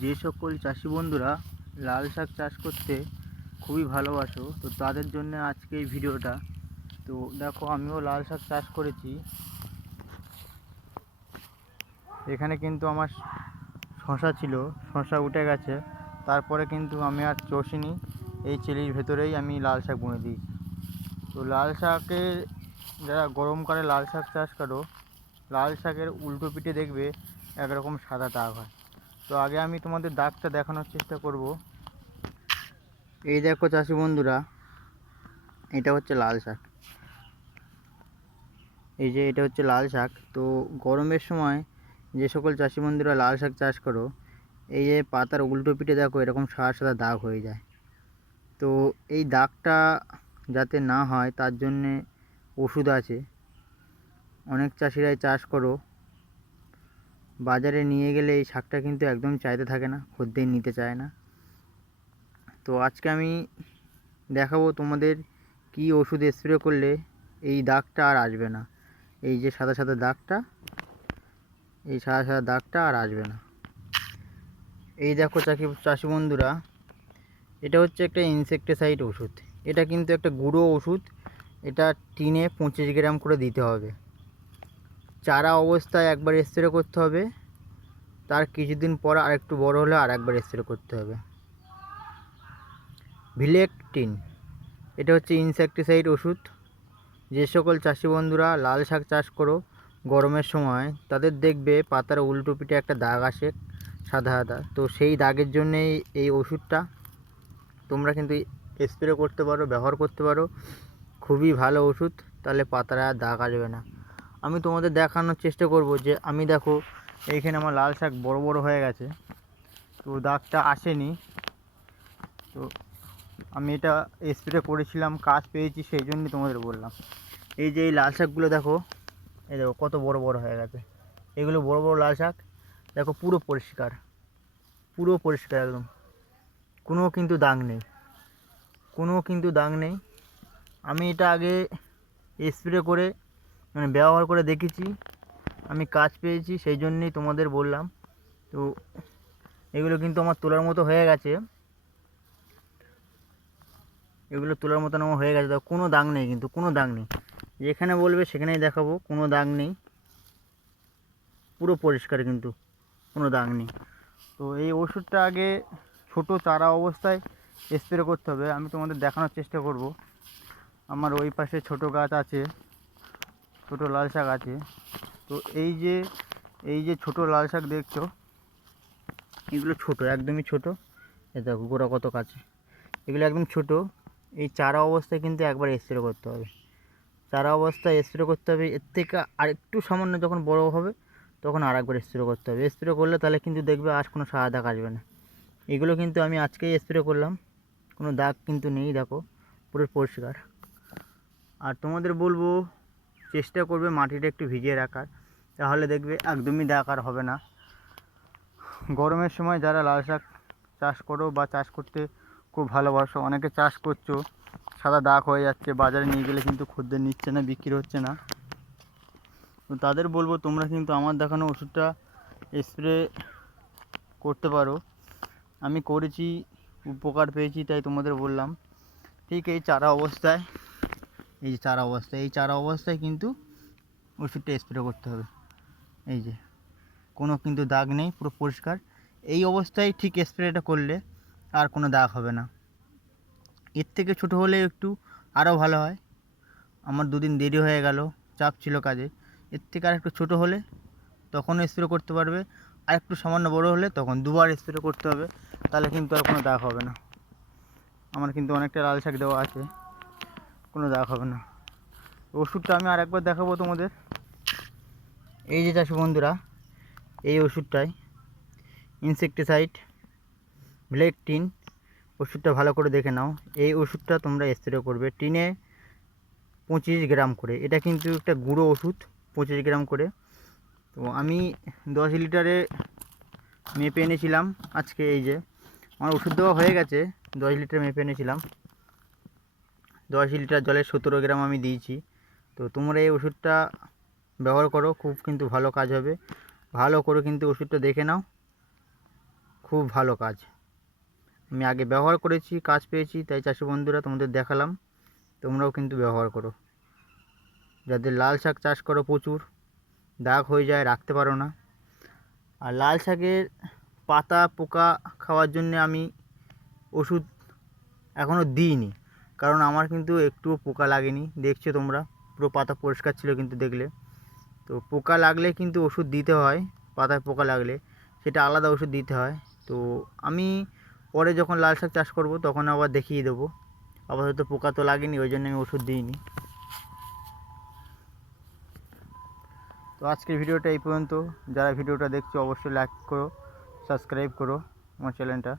যে সকল চাষি বন্ধুরা লাল শাক চাষ করতে খুবই ভালোবাসো, তো তাদের জন্য আজকে এই ভিডিওটা। তো দেখো, আমিও লাল শাক চাষ করেছি। এখানে কিন্তু আমার শশা ছিল, শশা উঠে গেছে। তারপরে কিন্তু আমি আর চষিনি, এই চেলির ভেতরেই আমি লাল শাক বুনে দিই তো লাল শাকের যারা গরমকালে লাল শাক চাষ করো, লাল শাকের উল্টো পিঠে দেখবে একরকম সাদা দাগ হয়। তো আগে আমি তোমাদের দাগটা দেখানোর চেষ্টা করব। এই দেখো চাষি বন্ধুরা, এটা হচ্ছে লাল শাক। এই যে এটা হচ্ছে লাল শাক। তো গরমের সময় যে সকল চাষি বন্ধুরা লাল শাক চাষ করো, এই যে পাতার উল্টো পিঠে দেখো এরকম সাদা সাদা দাগ হয়ে যায়। তো এই দাগটা যাতে না হয়, তার জন্যে ওষুধ আছে। অনেক চাষিরাই চাষ করো। বাজারে নিয়ে গেলে এই শাকটা কিন্তু একদম চাইতে থাকে না, খদ্দের নিতে চায় না। তো আজকে আমি দেখাবো তোমাদের কি ওষুধ স্প্রে করলে এই দাগটা আর আসবে না। এই যে সাদা সাদা দাগটা, এই সাদা সাদা দাগটা আর আসবে না। এই দেখো চাষি চাষি বন্ধুরা, এটা হচ্ছে একটা ইনসেকটিসাইড ওষুধ। এটা কিন্তু একটা গুঁড়ো ওষুধ, এটা টিনে পঁচিশ গ্রাম করে দিতে হবে। চারা অবস্থায় একবার স্প্রে করতে হবে। তার কিছুদিন পর আরেকটু বড় হলে আর একবার স্প্রে করতে হবে। ভিলেকটিন, এটা হচ্ছে ইনসেকটিসাইড ওষুধ। যে সকল চাষি বন্ধুরা লাল শাক চাষ করো গরমের সময়, তাদের দেখবে পাতার উল্টো পিঠে একটা দাগ আসে সাদা সাদা। তো সেই দাগের জন্যেই এই ওষুধটা তোমরা কিন্তু স্প্রে করতে পারো, ব্যবহার করতে পারো। খুবই ভালো ওষুধ, তাহলে পাতার আর দাগ আসবে না। আমি তোমাদের দেখানোর চেষ্টা করব যে আমি দেখো, এইখানে আমার লাল শাক বড় বড় হয়ে গেছে। তো দাগটা আসেনি। তো আমি এটা স্প্রে করেছিলাম, কাজ পেয়েছি, সেই জন্যই তোমাদের বললাম। এই যে এই লাল শাকগুলো দেখো, এই দেখো কত বড় বড় হয়ে গেছে। এগুলো বড় বড় লাল শাক, দেখো পুরো পরিষ্কার পুরো পরিষ্কার একদম। কোনো কিন্তু দাগ নেই, কোনো কিন্তু দাগ নেই। আমি এটা আগে স্প্রে করে মানে ব্যবহার করে দেখেছি। আমি কাজ পেয়েছি, সেই জন্যেই তোমাদের বললাম। তো এগুলো কিন্তু আমার তোলার মতো হয়ে গেছে। এগুলো তোলার মতন আমার হয়ে গেছে। দেখো, কোনো দাগ নেই কিন্তু, কোনো দাগ নেই। যেখানে বলবে সেখানেই দেখাবো, কোনো দাগ নেই। পুরো পরিষ্কার কিন্তু, কোনো দাগ নেই। তো এই ওষুধটা আগে ছোট চারা অবস্থায় স্প্রে করতে হবে। আমি তোমাদের দেখানোর চেষ্টা করব। আমার ওই পাশে ছোট গাছ আছে। ছোট লাল শাক আছে। তো এই যে এই যে ছোট লাল শাক দেখছ, এগুলো ছোট, একদমই ছোট। এ দেখো, গোড়া কত কাছে এগুলো একদম ছোট। এই চারা অবস্থায় কিন্তু একবার স্প্রে করতে হবে। চারা অবস্থায় স্প্রে করতে হবে, এর থেকে আরেকটু সামান্য যখন বড় হবে, তখন আর একবার স্প্রে করতে হবে। স্প্রে করলে তাহলে কিন্তু দেখবে আর কোনো সাদা দাগ আসবে না। এগুলো কিন্তু আমি আজকেই স্প্রে করলাম। কোনো দাগ কিন্তু নেই, দেখো, পুরো পরিষ্কার। আর তোমাদের বলব চেষ্টা করবে মাটিটা একটু ভিজিয়ে রাখার। তাহলে দেখবে একদমই দাগ আর হবে না। গরমের সময় যারা লাল শাক চাষ করো বা চাষ করতে খুব ভালোবাসো, অনেকে চাষ করছ, সাদা দাগ হয়ে যাচ্ছে, বাজারে নিয়ে গেলে কিন্তু খদ্দের নিচ্ছে না, বিক্রি হচ্ছে না। তো তাদের বলব, তোমরা কিন্তু আমার দেখানো ওষুধটা স্প্রে করতে পারো। আমি করেছি, উপকার পেয়েছি, তাই তোমাদের বললাম। ঠিক এই চারা অবস্থায় এই যে চারা অবস্থায় এই চারা অবস্থায় কিন্তু ওষুধটা স্প্রে করতে হবে। এই যে, কোনো কিন্তু দাগ নেই, পুরো পরিষ্কার। এই অবস্থায় ঠিক স্প্রেটা করলে আর কোনো দাগ হবে না। এর থেকে ছোট হলে একটু আরও ভালো হয়। আমার দুদিন দেরি হয়ে গেল, চাপ ছিল কাজে। এর থেকে আর একটু ছোটো হলে তখন স্প্রে করতে পারবে। আর একটু সামান্য বড় হলে তখন দুবার স্প্রে করতে হবে, তাহলে কিন্তু আর কোনো দাগ হবে না। আমার কিন্তু অনেকটা লাল শাক দেওয়া আছে। কোনো দাগ হবে না। ওষুধটা আমি আর একবার দেখাবো তোমাদের। এই যে চাষি বন্ধুরা, এই ওষুধটাই। ইনসেকটিসাইড ব্লেক টিন ওষুধটা ভালো করে দেখে নাও। এই ওষুধটা তোমরা স্প্রে করবে টিনে পঁচিশ গ্রাম করে। এটা কিন্তু একটা গুঁড়ো ওষুধ, পঁচিশ গ্রাম করে। তো আমি দশ লিটারে মেপে এনেছিলাম আজকে এই যে। আমার ওষুধ দেওয়া হয়ে গেছে, দশ লিটার মেপে এনেছিলাম। দশ লিটার জলে সতেরো গ্রাম আমি দিয়েছি। তো তোমরা এই ওষুধটা ব্যবহার করো, খুব কিন্তু ভালো কাজ হবে। ভালো করে কিন্তু ওষুধটা দেখে নাও। খুব ভালো কাজ। আমি আগে ব্যবহার করেছি, কাজ পেয়েছি, তাই চাষি বন্ধুরা তোমাদের দেখালাম। তোমরাও কিন্তু ব্যবহার করো। যাদের লাল শাক চাষ করো প্রচুর, দাগ হয়ে যায়, রাখতে পারো না। আর লাল শাকের পাতা পোকা খাওয়ার জন্য আমি ওষুধ এখনও দিইনি। কারণ আমার কিন্তু একটুও পোকা লাগেনি। দেখছ তোমরা? পুরো পাতা পরিষ্কার ছিল কিন্তু দেখলে। তো পোকা লাগলে কিন্তু ওষুধ দিতে হয়, পাতায় পোকা লাগলে। সেটা আলাদা ওষুধ দিতে হয়। তো আমি পরে যখন লাল শাক চাষ করব, তখন আবার দেখিয়ে দেবো। আপাতত পোকা তো লাগেনি, ওই জন্য আমি ওষুধ দিইনি। তো আজকের ভিডিওটা এই পর্যন্ত। যারা ভিডিওটা দেখছ, অবশ্যই লাইক করো সাবস্ক্রাইব করো আমার চ্যানেলটা।